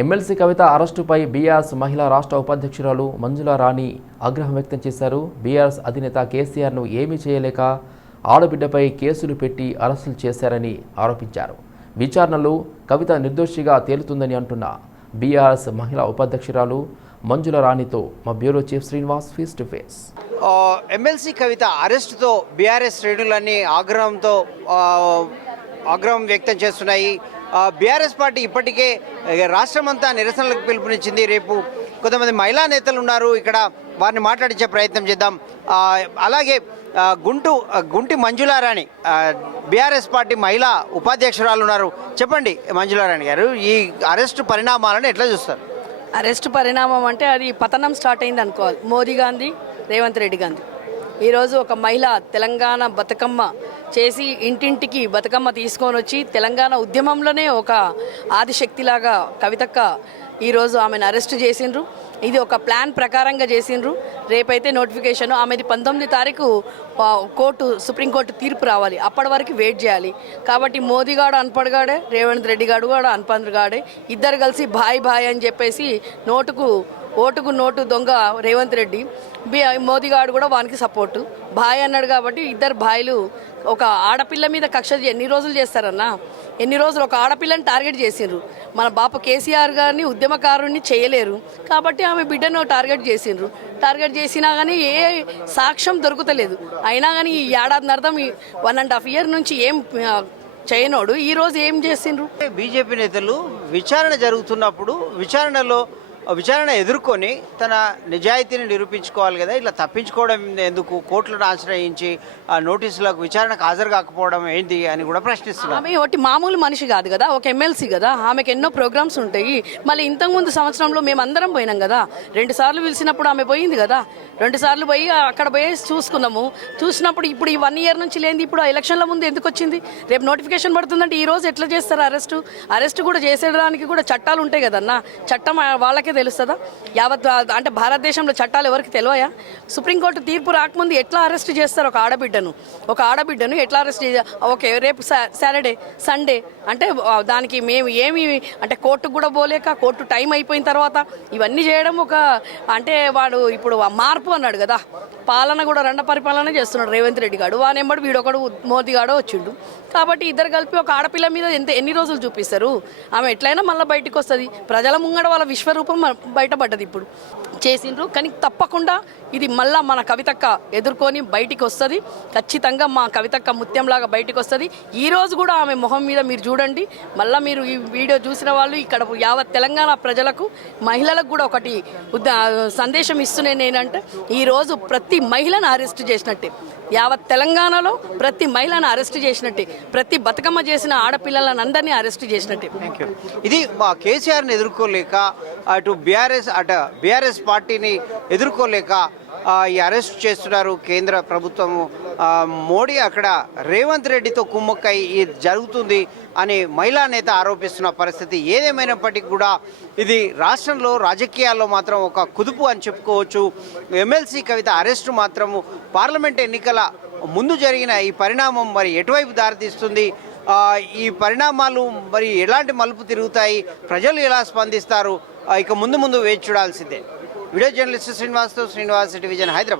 MLC కవిత అరెస్టుపై BRS మహిళా రాష్ట్ర ఉపాధ్యక్షురాలు మంజుల రాణి ఆగ్రహం వ్యక్తం చేశారు. బీఆర్ఎస్ అధినేత కేసీఆర్ను ఏమీ చేయలేక ఆడబిడ్డపై కేసులు పెట్టి అరెస్టులు చేశారని ఆరోపించారు. విచారణలో కవిత నిర్దోషిగా తేలుతుందని అంటున్న బీఆర్ఎస్ మహిళా ఉపాధ్యక్షురాలు మంజుల రాణితో మా bureau chief Srinivas face to face. MLC Kavitha అరెస్టుతో BRS శ్రేణులన్నీ ఆగ్రహంతో ఆగ్రహం వ్యక్తం చేస్తున్నాయి. బీఆర్ఎస్ పార్టీ ఇప్పటికే రాష్ట్రమంతా నిరసనలకు పిలుపునిచ్చింది. రేపు కొంతమంది మహిళా నేతలు ఉన్నారు. ఇక్కడ వారిని మాట్లాడించే ప్రయత్నం చేద్దాం. అలాగే గుంటు గుంటి మంజులారాణి బీఆర్ఎస్ పార్టీ మహిళా ఉపాధ్యక్షురాలు ఉన్నారు. చెప్పండి మంజులారాణి గారు ఈ అరెస్టు పరిణామాలను ఎట్లా చూస్తారు? అరెస్ట్ పరిణామం అంటే అది పతనం స్టార్ట్ అయింది అనుకోవాలి మోదీ గాంధీ రేవంత్ రెడ్డి గాంధీ. ఈరోజు ఒక మహిళ తెలంగాణ బతుకమ్మ చేసి ఇంటింటికి బతుకమ్మ తీసుకొని వచ్చి తెలంగాణ ఉద్యమంలోనే ఒక ఆదిశక్తిలాగా కవితక్క ఈరోజు ఆమెను అరెస్ట్ చేసిండ్రు. ఇది ఒక ప్లాన్ ప్రకారంగా చేసిండ్రు. రేపైతే నోటిఫికేషన్. ఆమెది పంతొమ్మిది తారీఖు కోర్టు సుప్రీంకోర్టు తీర్పు రావాలి. అప్పటి వరకు వెయిట్ చేయాలి. కాబట్టి మోదీ గాడు అన్పడగాడే రేవంత్ రెడ్డి గాడు కూడా అన్పడగాడే ఇద్దరు కలిసి భాయ్ భాయ్ అని చెప్పేసి నోటుకు ఓటుకు నోటు దొంగ రేవంత్ రెడ్డి. బి మోదీ గారు కూడా వానికి సపోర్టు. భాయ్ అన్నాడు కాబట్టి ఇద్దరు భాయ్లు ఒక ఆడపిల్ల మీద కక్ష ఎన్ని రోజులు చేస్తారన్నా? ఎన్ని రోజులు ఒక ఆడపిల్లని టార్గెట్ చేసిండ్రు. మన బాప కేసీఆర్ గారిని ఉద్యమకారుని చేయలేరు. కాబట్టి ఆమె బిడ్డను టార్గెట్ చేసిండ్రు. టార్గెట్ చేసినా కానీ ఏ సాక్ష్యం దొరుకుతలేదు. అయినా కానీ ఈ ఏడాది అర్థం వన్ అండ్ హాఫ్ ఇయర్ నుంచి ఏం చేయనోడు. ఈ రోజు ఏం చేసిండ్రు? బీజేపీ నేతలు విచారణ జరుగుతున్నప్పుడు విచారణలో విచారణ ఎదుర్కొని తన నిజాయితీని నిరూపించుకోవాలి కదా ఇట్లా తప్పించుకోవడం ఎందుకు? కోర్టులను ఆశ్రయించి ఆ నోటీసులకు విచారణకు హాజరు కాకపోవడం ఏంటి అని కూడా ప్రశ్నిస్తున్నారు. ఆమె ఒకటి మామూలు మనిషి కాదు కదా ఒక ఎమ్మెల్సీ కదా ఆమెకు ఎన్నో ప్రోగ్రామ్స్ ఉంటాయి. మళ్ళీ ఇంతకుముందు సంవత్సరంలో మేము అందరం పోయినాం కదా రెండు సార్లు పిలిచినప్పుడు ఆమె పోయింది కదా రెండు సార్లు పోయి అక్కడ పోయి చూసుకున్నాము. చూసినప్పుడు ఇప్పుడు ఈ వన్ ఇయర్ నుంచి లేనిది ఇప్పుడు ఎలక్షన్ల ముందు ఎందుకు వచ్చింది? రేపు నోటిఫికేషన్ పడుతుందంటే ఈ రోజు ఎట్లా చేస్తారు అరెస్ట్? అరెస్ట్ కూడా చేసేయడానికి కూడా చట్టాలు ఉంటాయి కదన్నా. చట్టం వాళ్ళకి వాళ్ళకే తెలుస్తుందా? యావత్ అంటే భారతదేశంలో చట్టాలు ఎవరికి తెలియయా సుప్రీంకోర్టు తీర్పు రాకముందు ఎట్లా అరెస్ట్ చేస్తారు ఒక ఆడబిడ్డను? ఒక ఆడబిడ్డను ఎట్లా అరెస్ట్ చేయ ఓకే రేపు సాటర్డే సండే అంటే దానికి మేము ఏమి అంటే కోర్టుకు కూడా పోలేక కోర్టు టైం అయిపోయిన తర్వాత ఇవన్నీ చేయడం ఒక అంటే వాడు ఇప్పుడు మార్పు అన్నాడు కదా. పాలన కూడా రెండ పరిపాలన చేస్తున్నాడు రేవంత్ రెడ్డి గారు. వానెంబడి వీడొకడు మోదీ గాడో వచ్చిండు. కాబట్టి ఇద్దరు కలిపి ఒక ఆడపిల్ల మీద ఎంత ఎన్ని రోజులు చూపిస్తారు? ఆమె ఎట్లయినా మళ్ళీ బయటకు వస్తుంది. ప్రజల ముంగడ వాళ్ళ విశ్వరూపం బయటపడ్డది ఇప్పుడు. చేసిండ్రు. కానీ తప్పకుండా ఇది మళ్ళా మన కవితక్క ఎదుర్కొని బయటికి వస్తుంది. ఖచ్చితంగా మా కవితక్క ముత్యంలాగా బయటికి వస్తుంది. ఈ రోజు కూడా ఆమె మొహం మీద మీరు చూడండి. మళ్ళీ మీరు ఈ వీడియో చూసిన వాళ్ళు ఇక్కడ యావత్ తెలంగాణ ప్రజలకు మహిళలకు కూడా ఒకటి సందేశం ఇస్తున్నాను ఏంటంటే ఈరోజు ప్రతి మహిళను అరెస్ట్ చేసినట్టే. యావత్ తెలంగాణలో ప్రతి మహిళను అరెస్ట్ చేసినట్టే. ప్రతి బతుకమ్మ చేసిన ఆడపిల్లలను అందరినీ అరెస్ట్ చేసినట్టే. థ్యాంక్ యూ ఇది మా కేసీఆర్ని ఎదుర్కోలేక అటు బీఆర్ఎస్ అటు బీఆర్ఎస్ పార్టీని ఎదుర్కోలేక ఈ అరెస్ట్ చేస్తున్నారు కేంద్ర ప్రభుత్వము. మోడీ అక్కడ రేవంత్ రెడ్డితో కుమ్మక్కై ఇది జరుగుతుంది అని మహిళా నేత ఆరోపిస్తున్న పరిస్థితి ఏదేమైనప్పటికీ కూడా ఇది రాష్ట్రంలో రాజకీయాల్లో మాత్రం ఒక కుదుపు అని చెప్పుకోవచ్చు. ఎమ్మెల్సీ కవిత అరెస్టు మాత్రము పార్లమెంట్ ఎన్నికల ముందు జరిగిన ఈ పరిణామం మరి ఎటువైపు దారితీస్తుంది? ఈ పరిణామాలు మరి ఎలాంటి మలుపు తిరుగుతాయి? ప్రజలు ఎలా స్పందిస్తారు? ఇక ముందు ముందు వేచి చూడాల్సిందే. వీడియో జర్నలిస్ట్ శ్రీనివాస్తో శ్రీనివాస్ డివిజన్ హైదరాబాద్.